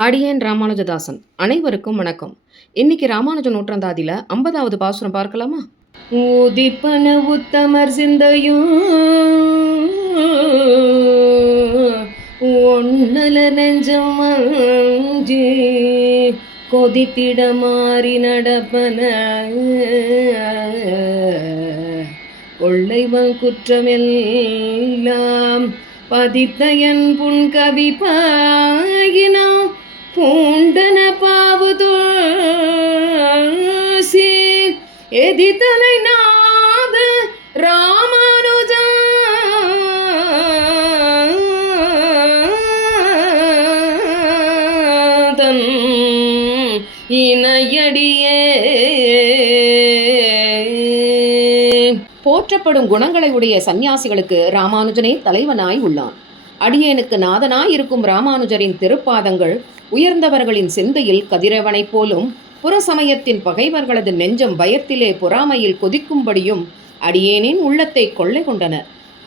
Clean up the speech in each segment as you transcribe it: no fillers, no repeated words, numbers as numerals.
அடியேன் ராமானுஜதாசன். அனைவருக்கும் வணக்கம். இன்னைக்கு ராமானுஜ நூற்றாந்தாதில 50வது பாசுரம் பார்க்கலாமா? உதிப்பன உத்தமர் சிந்தையும் ஒன்னல நெஞ்சம் அஞ்சி கொதித்திட மாறி நடப்பன கொள்ளைவன் குற்றமெல்லாம் பதித்த என் புன்கவி பாகினா பூண்டன பாவுதோசி எதித்தனை நாத ராமானுஜ தன் இணையடியே. போற்றப்படும் குணங்களை உடைய சந்நியாசிகளுக்கு ராமானுஜனே தலைவனாய் உள்ளான். அடியேனுக்கு நாதனாய் இருக்கும் ராமானுஜரின் திருப்பாதங்கள் உயர்ந்தவர்களின் சிந்தையில் கதிரவனைப் போலும் புறசமயத்தின் பகைவர்களது நெஞ்சம் பயத்திலே பொறாமையில் கொதிக்கும்படியும் அடியேனின் உள்ளத்தை கொள்ளை கொண்டன.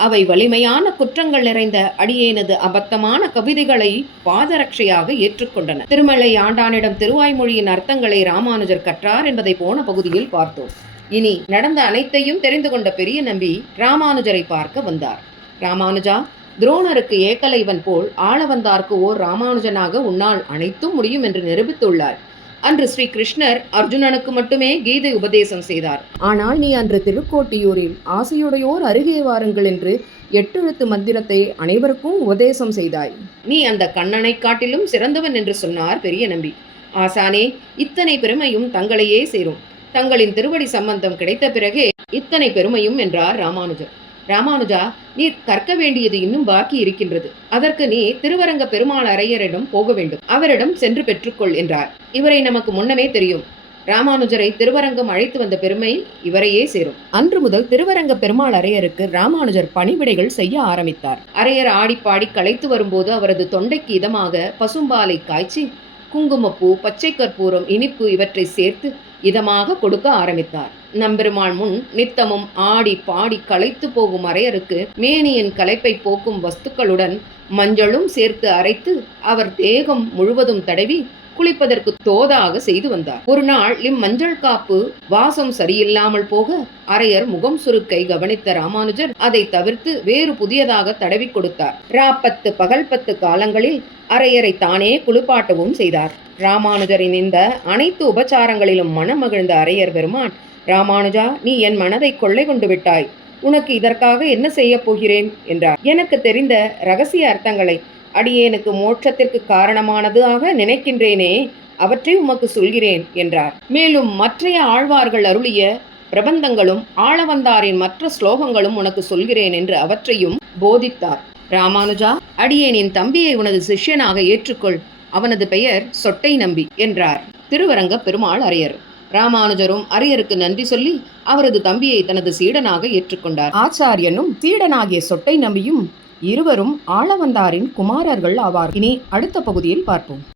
அவை வலிமையான குற்றங்கள் நிறைந்த அடியேனது அபத்தமான கவிதைகளை பாதரட்சையாக ஏற்றுக்கொண்டன. திருமலை ஆண்டானிடம் திருவாய்மொழியின் அர்த்தங்களை ராமானுஜர் கற்றார் என்பதை போன பகுதியில் பார்த்தோம். இனி நடந்த அனைத்தையும் தெரிந்து கொண்ட பெரிய நம்பி ராமானுஜரை பார்க்க வந்தார். ராமானுஜா, துரோணருக்கு ஏகலைவன் போல் ஆள வந்தார்க்கு ஓர் ராமானுஜனாக உன்னால் அனைத்தும் முடியும் என்று நிரூபித்துள்ளார். அன்று ஸ்ரீ கிருஷ்ணர் அர்ஜுனனுக்கு மட்டுமே கீதை உபதேசம் செய்தார். ஆனால் நீ அன்று திருக்கோட்டியூரில் ஆசையுடையோர் அருகே வாருங்கள் என்று 8 எழுத்து மந்திரத்தை அனைவருக்கும் உபதேசம் செய்தாய். நீ அந்த கண்ணனை காட்டிலும் சிறந்தவன் என்று சொன்னார் பெரிய நம்பி. ஆசானே, இத்தனை பெருமையும் தங்களையே சேரும். தங்களின் திருவடி சம்பந்தம் கிடைத்த பிறகே இத்தனை பெருமையும் என்றார் ராமானுஜர். ராமானுஜா, நீ கற்க வேண்டியது இன்னும் பாக்கி இருக்கின்றது. அதற்கு நீ திருவரங்க பெருமாள் அரையரிடம் போக வேண்டும். அவரிடம் சென்று பெற்றுக்கொள் என்றார். இவரை நமக்கு முன்னமே தெரியும். ராமானுஜரை திருவரங்கம் அழைத்து வந்த பெருமை இவரையே சேரும். அன்று முதல் திருவரங்க பெருமாள் அரையருக்கு ராமானுஜர் பணிவிடைகள் செய்ய ஆரம்பித்தார். அரையர் ஆடிப்பாடி களைத்து வரும்போது அவரது தொண்டைக்கு இதமாக பசும்பாலை காய்ச்சி குங்குமப்பூ, பச்சை கற்பூரம், இனிப்பு இவற்றை சேர்த்து இதமாக கொடுக்க ஆரம்பித்தார். நம்பெருமாள் முன் நித்தமும் ஆடி பாடி களைத்து போகும் அரையருக்கு மேனியின் களைப்பை போக்கும் வஸ்துக்களுடன் மஞ்சளும் சேர்த்து அரைத்து அவர் தேகம் முழுவதும் தடவி குளிப்பதற்கு தோதாக செய்து வந்தார். ஒரு நாள் மஞ்சள் காப்பு வாசம் சரியில்லாமல் போக அரையர் முகம் சுருக்கை கவனித்த ராமானுஜர் அதை தவிர்த்து வேறு புதியதாக தடவி கொடுத்தார். ராப்பத்து பகல் 10 காலங்களில் அரையரை தானே குளிப்பாட்டவும் செய்தார். ராமானுஜரின் இந்த அனைத்து உபச்சாரங்களிலும் மனம் மகிழ்ந்த அரையர் பெருமான், ராமானுஜா, நீ என் மனதை கொள்ளை கொண்டு விட்டாய். உனக்கு இதற்காக என்ன செய்ய போகிறேன் என்றார். எனக்கு தெரிந்த இரகசிய அர்த்தங்களை அடியேனுக்கு மோட்சத்திற்கு காரணமானதாக நினைக்கின்றேனே, அவற்றை உமக்கு சொல்கிறேன் என்றார். மேலும் மற்றைய ஆழ்வார்கள் அருளிய பிரபந்தங்களும் ஆளவந்தாரின் மற்ற ஸ்லோகங்களும் உனக்கு சொல்கிறேன் என்று அவற்றையும் போதித்தார். ராமானுஜா, அடியேனின் தம்பியை உனது சிஷ்யனாக ஏற்றுக்கொள். அவனது பெயர் சொட்டை நம்பி என்றார் திருவரங்க பெருமாள் அரையர். ராமானுஜரும் அரையருக்கு நன்றி சொல்லி அவரது தம்பியை தனது சீடனாக ஏற்றுக்கொண்டார். ஆச்சாரியனும் சீடனாகிய சொட்டை நம்பியும் இருவரும் ஆளவந்தாரின் குமாரர்கள் ஆவார். இனி அடுத்த பகுதியில் பார்ப்போம்.